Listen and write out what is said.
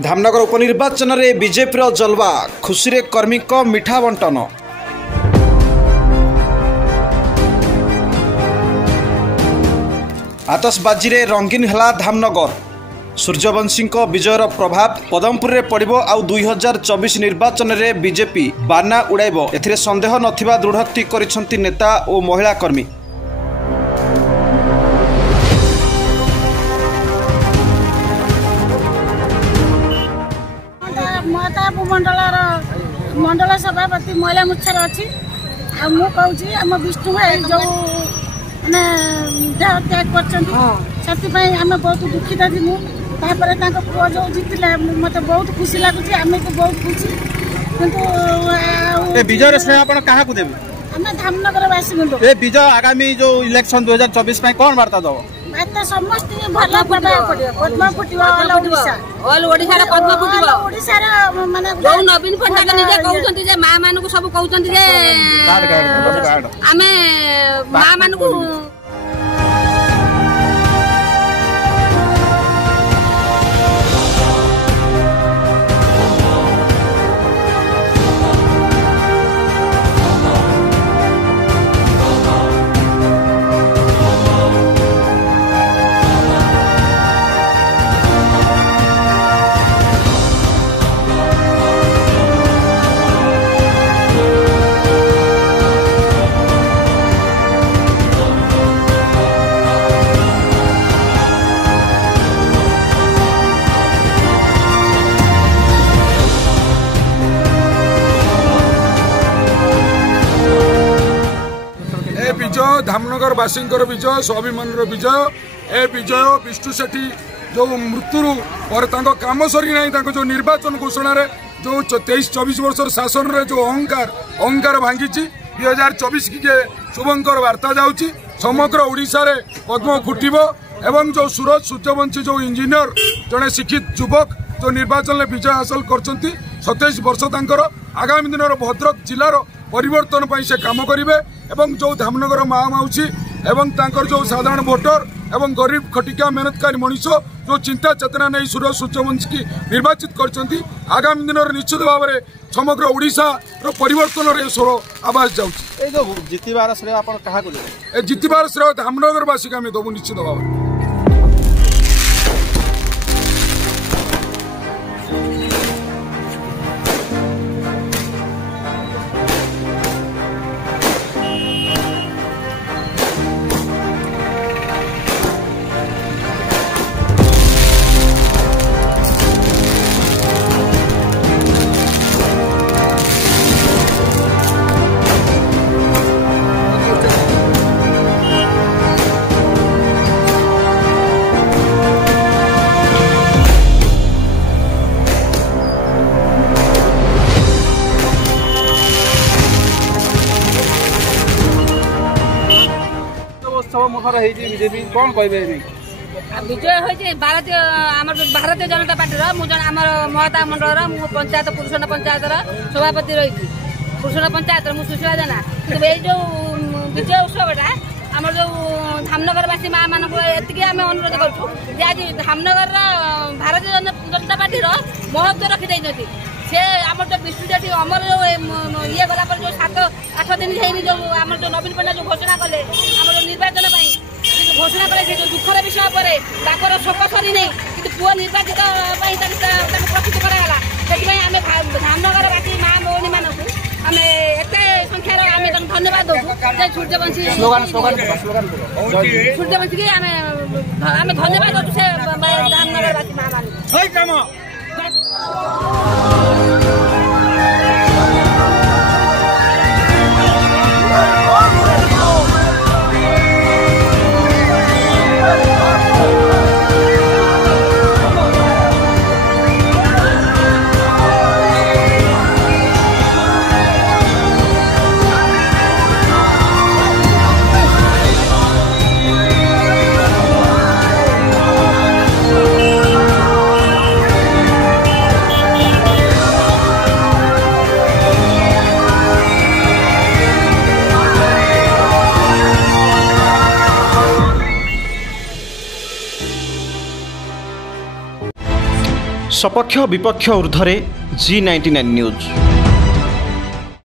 धामनगर उपनिर्वाचन में बीजेपी जलवा खुशी रे कर्मी को मिठा बंटन। आतशबाजी रे रंगीन हला धामनगर। सूर्यवंशी विजयर प्रभाव पदमपुर रे पड़िबो आउ 2024 निर्वाचन में बीजेपी बाना उड़ाइबो एथिरे संदेह नथिबा दृढ़ोक्ति करिसंती नेता और महिला कर्मी। मंडल सभापति महिला मुख्य अच्छी मुझे आम विष्णु भाई जो देह त्याग कर बहुत दुखित थी। पुओ जो जीतले मत बहुत खुशी लगुच आम को बहुत खुशी किंतु विजय श्रेय आप क्या देवे आम धामनगर बासी विजय आगामी जो इलेक्शन 2024 कौन वार्ता दब बात समस्त भल पद्म फुटो ऑल ओडिसा पद्म फुटो ओडिसा माने जो नवीन पट्टनायक निजे कहउछंती जे मां मानकु सब कहउछंती जे आमे मां मानकु विजय धामनगर बासी विजय स्वाभिमान विजय ए विजय विष्णु सेठी जो मृत्यु पर काम सरी ना जो निर्वाचन घोषणा रे जो 23-24 वर्ष शासन रे जो अहंकार भांगी 2024 की शुभंकर वार्ता जाउची समग्र ओडिशा रे पद्म फुटिबो एवं जो सूरज सूर्यवंशी जो इंजीनियर जड़े शिक्षित युवक जो निर्वाचन में विजय हासिल करछंती 27 वर्ष तांकर आगामी दिन भद्रक जिलार परिवर्तन पर से काम करेंगे एवं जो धामनगर माँ माउसी एवं तांकर जो साधारण भोटर एवं गरीब खटिका मेहनतकारी मनीष जो चिंता चेतना नहीं सूरज सूर्यवंशी की निर्वाचित करछंती आगामी दिन निश्चित भाव में समग्र ओडिशा रो परिवर्तन रे स्वर आवाज जाउची। जो जितबार श्रेय आप क्या देवे जितबार श्रेय धामनगर वासी आम दबू निश्चित भाव में। बीजेपी कौन कहे विजय हो भारतीय जनता पार्टी आम महता मंडल मु पंचायत पुरुषोत्तम पंचायत सभापति रही पुरुषोत्तम पंचायत मु सुशीला जेना जो विजय उत्सवटा आम जो धामनगरवासी माँ मान एति आम अनुरोध करूँ आज धामनगर भारतीय जनता पार्टी महत्व रखी से आम जो विष्णु सेठी अमर जो ये गला जो 7-8 दिन है जो आम जो नवीन पट्टनायक जो घोषणा कले आम निर्वाचन घोषणा कले जो दुखर विषय पर शोक सरी नहीं कि पुओ निर्वाचित प्रस्तुत कराला से आम धामनगरवासी माँ भौणी मानक आम एत संख्यार आम धन्यवाद दे सूर्यवंशी सूर्यवंशी की आम धन्यवाद दे से धामनगरवासी माँ मान सपक्ष विपक्ष ऊर्ध्वे G99 न्यूज।